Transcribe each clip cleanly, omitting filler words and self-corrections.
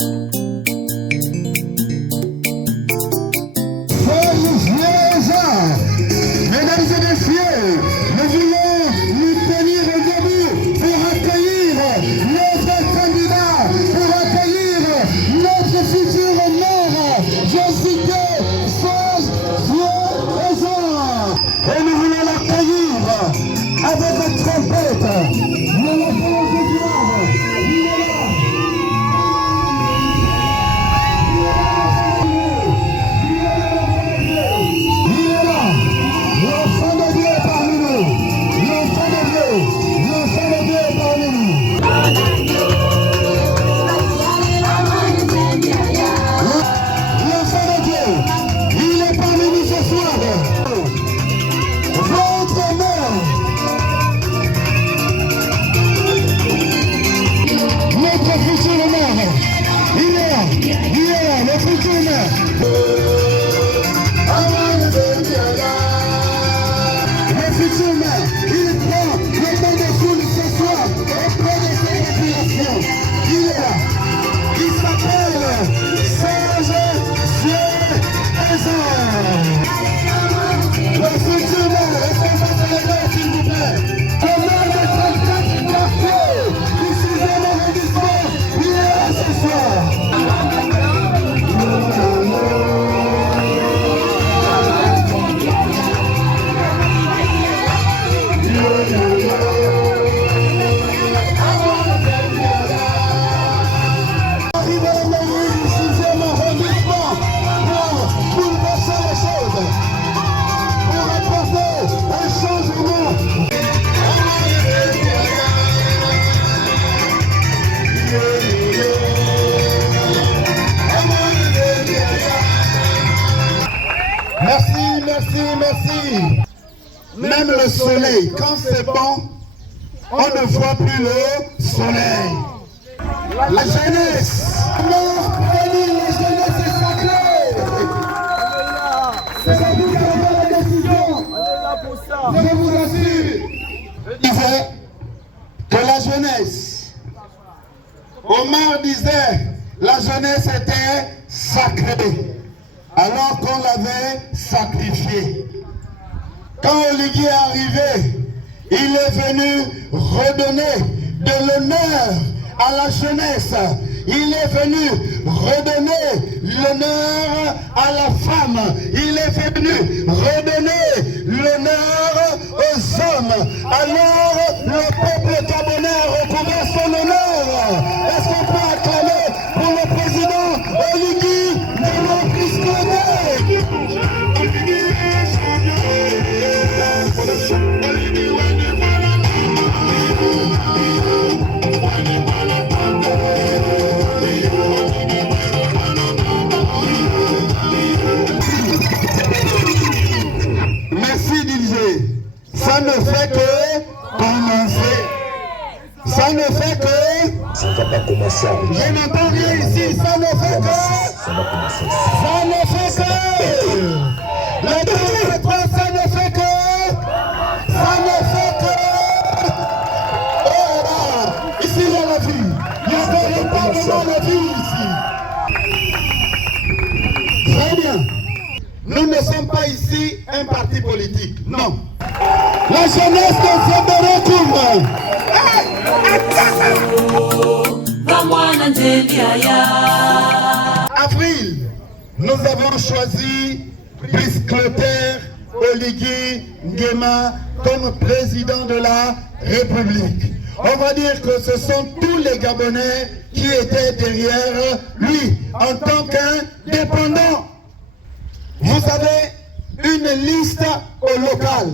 Mesdames et messieurs, nous voulons nous tenir debout pour accueillir notre candidat, pour accueillir notre futur maire, Jessica Serge Vieux-Raison. Et nous voulons l'accueillir avec la trompette. Nous l'appelons ce soir. Il est là. Merci. Même le soleil, quand c'est bon, on ne voit plus le soleil. La jeunesse, la jeunesse est sacrée. C'est ça qui a la décision. Je vous assure. Je disais que la jeunesse, Omar disait, la jeunesse était sacrée. Alors qu'on l'avait sacrifié. Quand Oligui est arrivé, il est venu redonner de l'honneur à la jeunesse. Il est venu redonner l'honneur à la femme. Il est venu redonner l'honneur aux hommes. Alors le peuple gabonais a recouvert son honneur. Est-ce qu'on peut acclamer pour le président Oligui? Merci Didier. Ça ne fait que commencer. Ça ne fait que... Ça ne va pas commencer. Je n'entends rien ici. Ça ne fait que... Ça va commencer. Ça ne fait que... Le 2 ça ne fait que... Ça ne fait que... Oh là, ici il y a la vie. Il n'y a pas vraiment la vie ici. Très bien. Nous ne sommes pas ici un parti politique. Non. La jeunesse de Fébéré Avril, nous avons choisi Brice Clotaire Oligui Nguema comme président de la République. On va dire que ce sont tous les Gabonais qui étaient derrière lui en tant qu'indépendant. Vous avez une liste au local.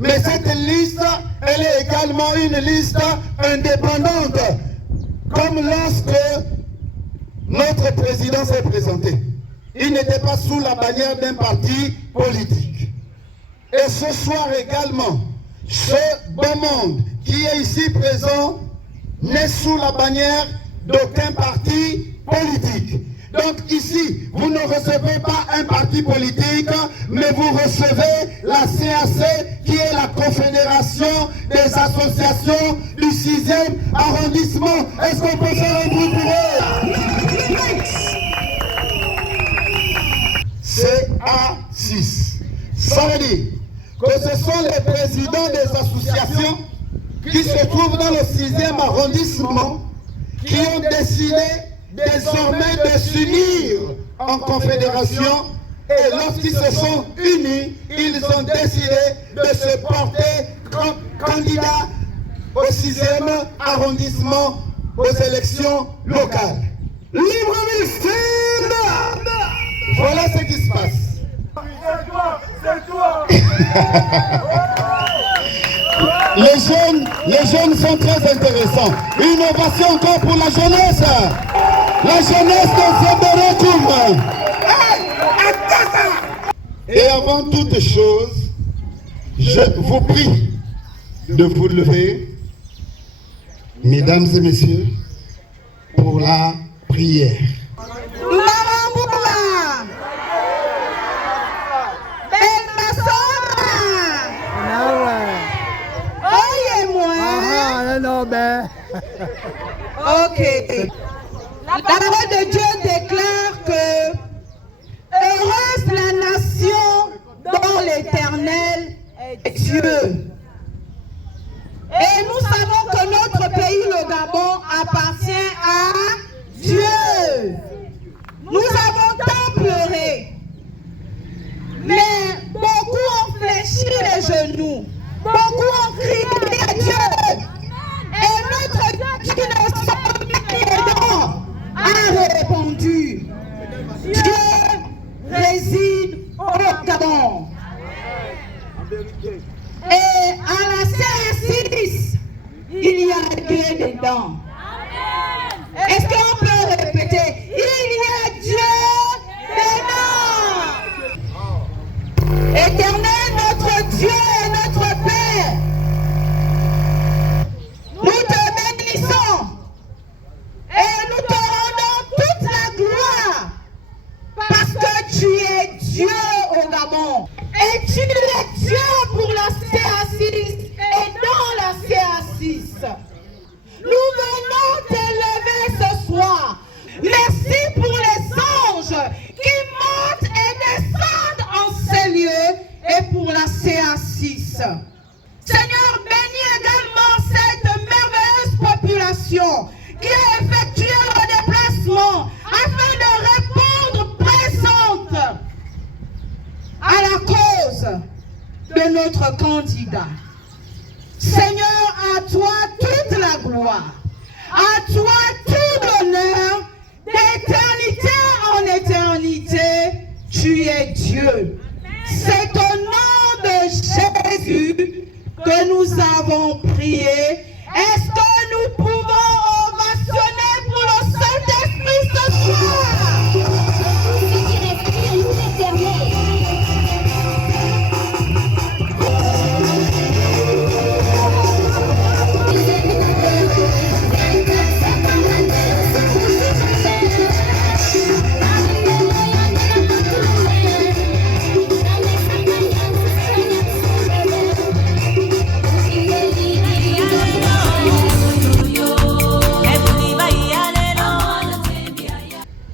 Mais cette liste, elle est également une liste indépendante. Comme lorsque notre président s'est présenté. Il n'était pas sous la bannière d'un parti politique. Et ce soir également, ce bon monde qui est ici présent n'est sous la bannière d'aucun parti politique. Donc ici, vous ne recevez pas un parti politique, mais vous recevez la CAC, qui est la Confédération des associations du 6e arrondissement. Est-ce qu'on peut faire un bruit pour eux? sont les présidents des associations qui se trouvent dans le 6e arrondissement, qui ont décidé désormais de s'unir en confédération, et lorsqu'ils se sont unis, ils ont décidé de se porter candidat au 6e arrondissement aux élections locales. Libreville-Sud! Voilà ce qui se passe. C'est toi. Les jeunes sont très intéressants. Une ovation encore pour la jeunesse. La jeunesse de Zéberekoum. Et avant toute chose, je vous prie de vous lever, mesdames et messieurs, pour la prière. Ok. La parole de Dieu déclare que heureuse la nation dont l'Éternel est Dieu. Et nous savons que notre pays, le Gabon, appartient à Dieu. Nous avons tant pleuré, mais beaucoup ont fléchi les genoux, beaucoup ont crié à Dieu. Et notre Dieu qui ne sommes a répondu. Dieu réside au Gabon. Et à la CA6, il y a Dieu dedans. Est-ce qu'on peut répéter? Il y a Dieu dedans. Éternel, notre Dieu et notre Père, nous te bénissons et nous te rendons toute la gloire parce que tu es Dieu au Gabon. Et tu es Dieu pour la CA6 et dans la CA6. Nous venons t'élever ce soir. Merci pour les anges qui montent et descendent en ces lieux et pour la CA6. Seigneur, bénis également cette merveilleuse population qui a effectué le déplacement afin de répondre présente à la cause de notre candidat. Seigneur, à toi toute la gloire, à toi tout l'honneur, d'éternité en éternité, tu es Dieu. C'est au nom de Jésus que nous avons prié. Est-ce que nous pouvons ovationner pour le Saint-Esprit ce soir?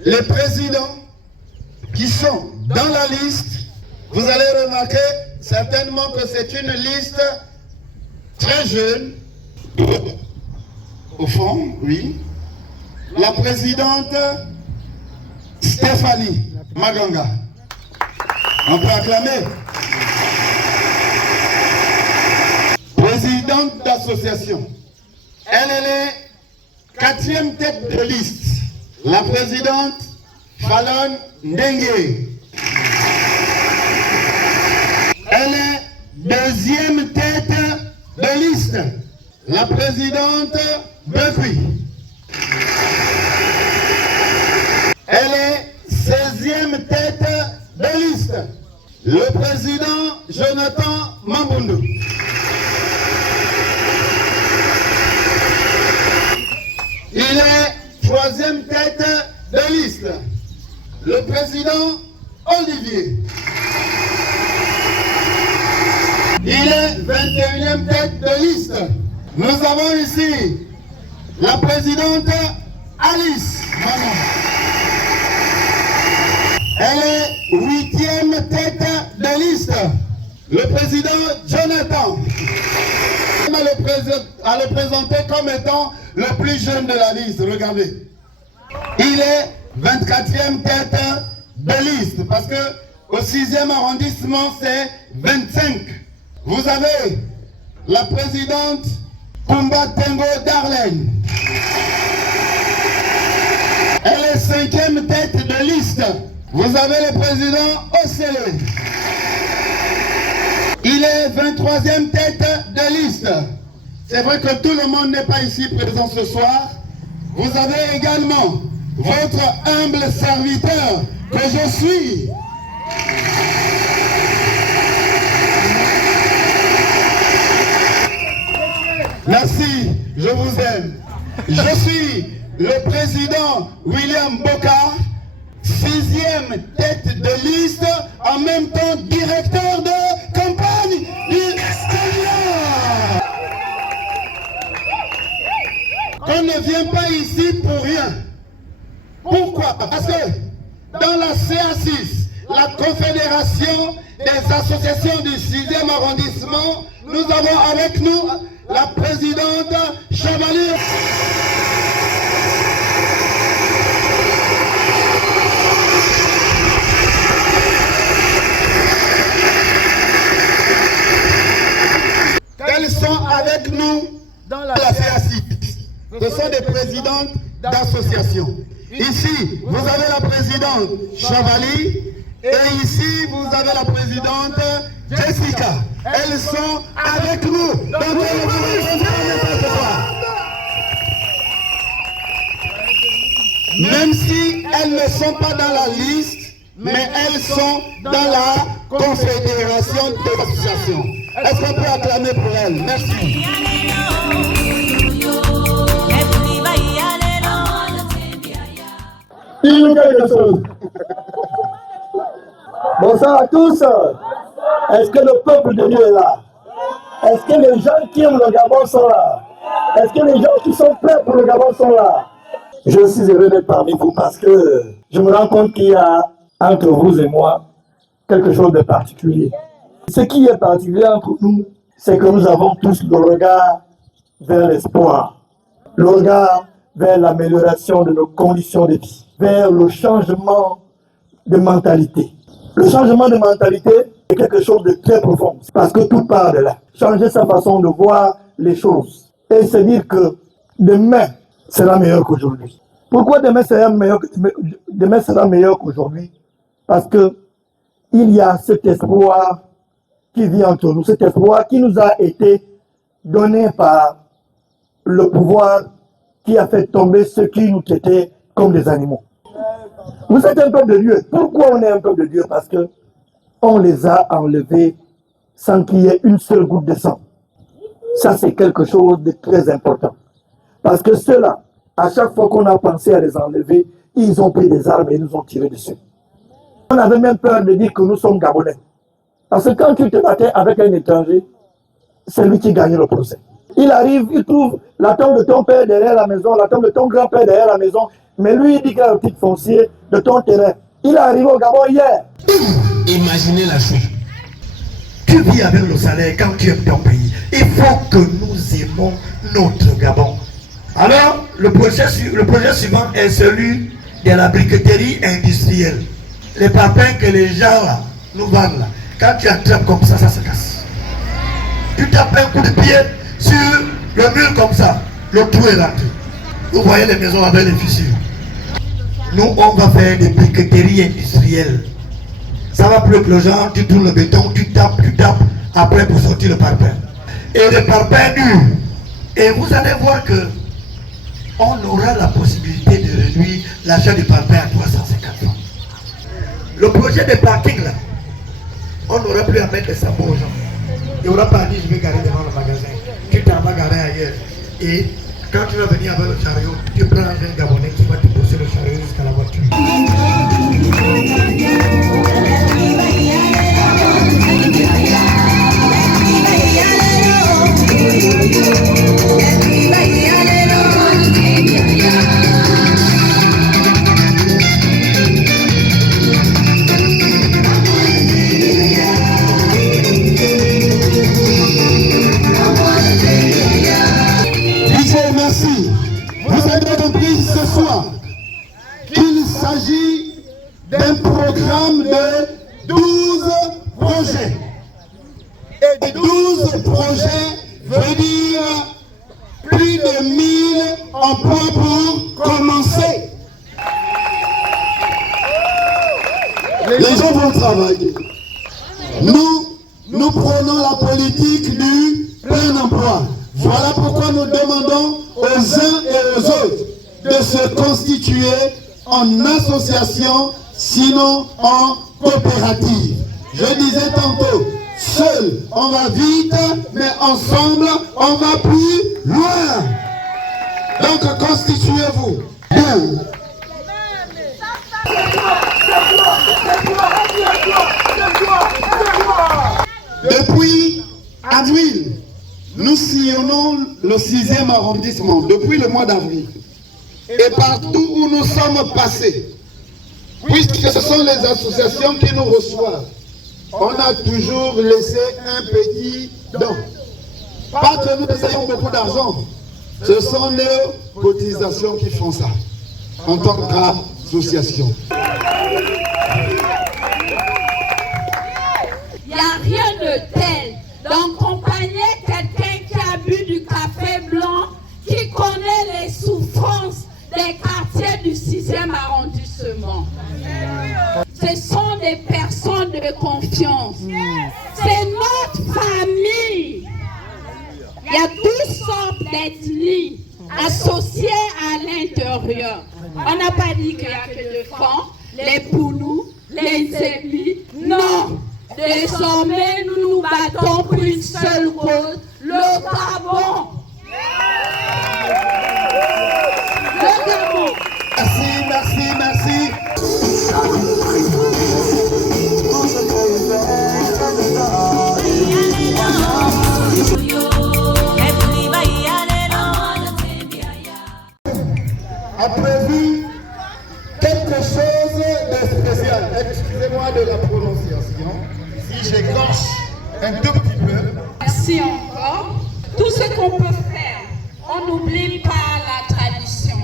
Les présidents qui sont dans la liste, vous allez remarquer certainement que c'est une liste très jeune. Au fond, oui. La présidente Stéphanie Maganga. On peut acclamer. Présidente d'association. Elle est 4e tête de liste. La présidente Fallon Ndengue. Elle est 2e tête de liste. La présidente Bekui. Elle est 16e tête de liste. Le président Jonathan Mambundu. Il est 3e tête de liste. Le président Olivier. Il est 21e tête de liste. Nous avons ici la présidente Alice Manon. Elle est 8e tête de liste. le président Jonathan à le présenter comme étant le plus jeune de la liste. Regardez. Il est 24e tête de liste parce que au 6e arrondissement, c'est 25. Vous avez la présidente Kumba Tengo Darlene. Elle est 5e tête de liste. Vous avez le président Osele. Il est 23e tête de liste. C'est vrai que tout le monde n'est pas ici présent ce soir. Vous avez également votre humble serviteur que je suis. Merci, je vous aime. Je suis le président William Boka, 6e tête de liste, en même temps directeur de campagne du Seigneur. On ne vient pas ici pour rien. Pourquoi? Parce que dans la CA6, la Confédération des associations du 6e arrondissement, nous avons avec nous la présidente Chevalier. Elles sont avec nous dans la CA6. Ce sont des présidentes d'associations. Ici, vous avez la présidente Chevalier et ici, vous avez la présidente Jessica. Elles sont avec nous. Donc, même si elles ne sont pas dans la liste, mais elles sont dans la Confédération des associations. Est-ce qu'on peut acclamer pour elles? Merci. Quelque chose. Bonsoir à tous. Est-ce que le peuple de Dieu est là? Est-ce que les gens qui aiment le Gabon sont là? Est-ce que les gens qui sont prêts pour le Gabon sont là? Je suis heureux d'être parmi vous parce que je me rends compte qu'il y a entre vous et moi quelque chose de particulier. Ce qui est particulier entre nous, c'est que nous avons tous le regard vers l'espoir, le regard vers l'amélioration de nos conditions de vie, vers le changement de mentalité. Le changement de mentalité est quelque chose de très profond, parce que tout part de là. Changer sa façon de voir les choses et se dire que demain sera meilleur qu'aujourd'hui. Pourquoi demain sera meilleur qu'aujourd'hui? Parce que il y a cet espoir qui vit entre nous, cet espoir qui nous a été donné par le pouvoir qui a fait tomber ceux qui nous traitaient comme des animaux. Vous êtes un peuple de Dieu. Pourquoi on est un peuple de Dieu? Parce que on les a enlevés sans qu'il y ait une seule goutte de sang. Ça, c'est quelque chose de très important. Parce que ceux-là, à chaque fois qu'on a pensé à les enlever, ils ont pris des armes et nous ont tiré dessus. On avait même peur de dire que nous sommes Gabonais. Parce que quand tu te battais avec un étranger, c'est lui qui gagnait le procès. Il arrive, il trouve la tombe de ton père derrière la maison, la tombe de ton grand-père derrière la maison, mais lui, il dit qu'il a le titre foncier de ton terrain. Il est arrivé au Gabon hier. Imaginez la chose. Tu vis avec le salaire quand tu aimes ton pays. Il faut que nous aimons notre Gabon. Alors, le projet suivant est celui de la briqueterie industrielle. Les papins que les gens là, nous vendent là, quand tu attrapes comme ça se casse. Tu tapes un coup de pied sur le mur comme ça, le trou est rentré. Vous voyez les maisons avec les fissures. Nous, on va faire des briqueteries industrielles. Ça va plus que le genre, tu tournes le béton, tu tapes, après pour sortir le parpaing. Et le parpaing dur. Et vous allez voir que on aura la possibilité de réduire l'achat du parpaing à 350 francs. Le projet de parking là, on n'aura plus à mettre les sabots aux gens. Il n'y aura pas à dire je vais garer devant le magasin. Tu t'en vas garer ailleurs. Et quand tu vas venir avec le chariot, tu prends un Gabonais qui va te pousser le chariot jusqu'à la voiture. s'agit d'un programme de 12 projets. Et 12 projets veut dire plus de 1000 emplois pour commencer. Les gens vont travailler. Nous prenons la politique du plein emploi. Voilà pourquoi nous demandons aux uns et aux autres de se constituer en association, sinon en coopérative. Je disais tantôt, seul on va vite, mais ensemble on va plus loin. Donc constituez-vous. Bien. Depuis avril, nous sillonnons le 6e arrondissement, depuis le mois d'avril. Et partout où nous sommes passés, puisque ce sont les associations qui nous reçoivent, on a toujours laissé un petit don. Pas que nous ayons beaucoup d'argent, ce sont nos cotisations qui font ça, en tant qu'association. Il n'y a rien de tel d'accompagner quelqu'un qui a bu du café blanc, qui connaît les souffrances des quartiers du 6e arrondissement. Ce sont des personnes de confiance. C'est notre famille. Il y a toutes sortes d'ethnies associées à l'intérieur. On n'a pas dit qu'il n'y a que les Fons, les Pounous, les Nzémi. Non! Désormais, nous nous battons pour une seule cause, le Gabon. Le Gabon. Merci. A prévu quelque chose de spécial. Excusez-moi de la prononciation. Si j'écorche un tout petit peu. Merci encore. Tout ce qu'on peut faire, on n'oublie pas la tradition.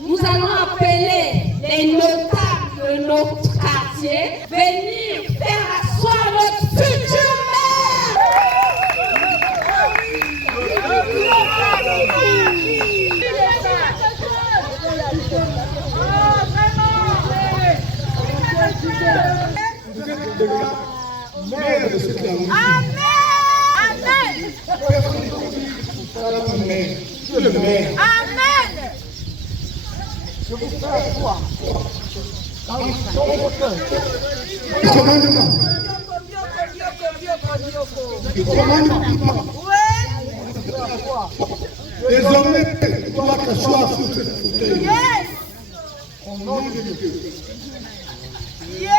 Nous allons appeler les notables de notre quartier venir faire asseoir notre futur maire. Amen. Je vous fais foi dans ton cœur. Le commandement. Le commandement. Désormais, tu dois t'asseoir sur cette fauteuil. Yes. Au nom de Dieu. Yes.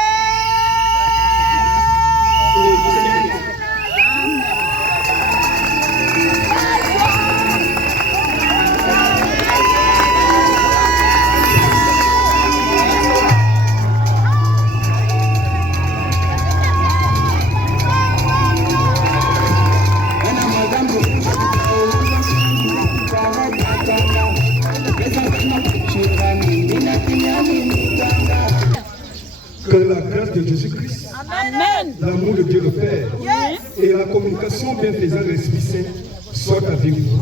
Que la grâce de Jésus-Christ, l'amour de Dieu le Père et la communication bienfaisante de l'Esprit Saint soient avec vous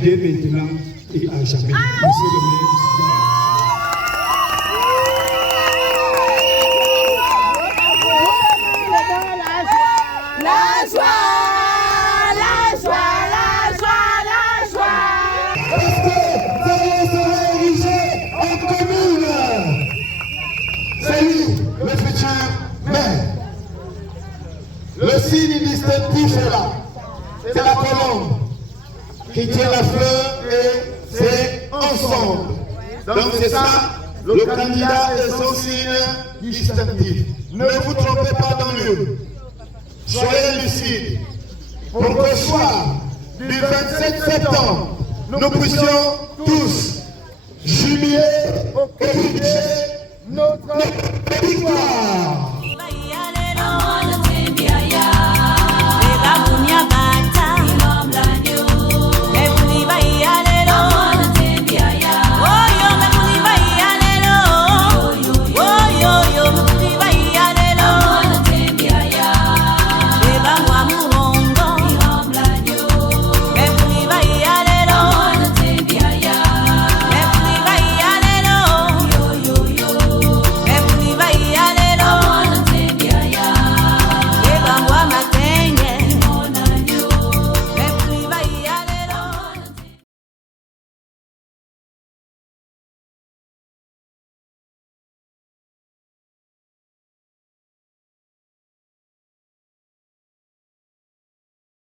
dès maintenant et à jamais. Monsieur le maire. La joie, la joie, la joie, la joie. Parce que Zéro sera érigé en commune. C'est lui, le futur maire. Le signe distinctif est là. C'est la colombe qui tient la fleur et c'est ensemble. Donc c'est ça, le candidat et son signe distinctif. Ne vous trompez pas dans l'une. Soyez lucides. Pour qu'au soir du 27 septembre, nous puissions tous jubiler et fêter notre victoire.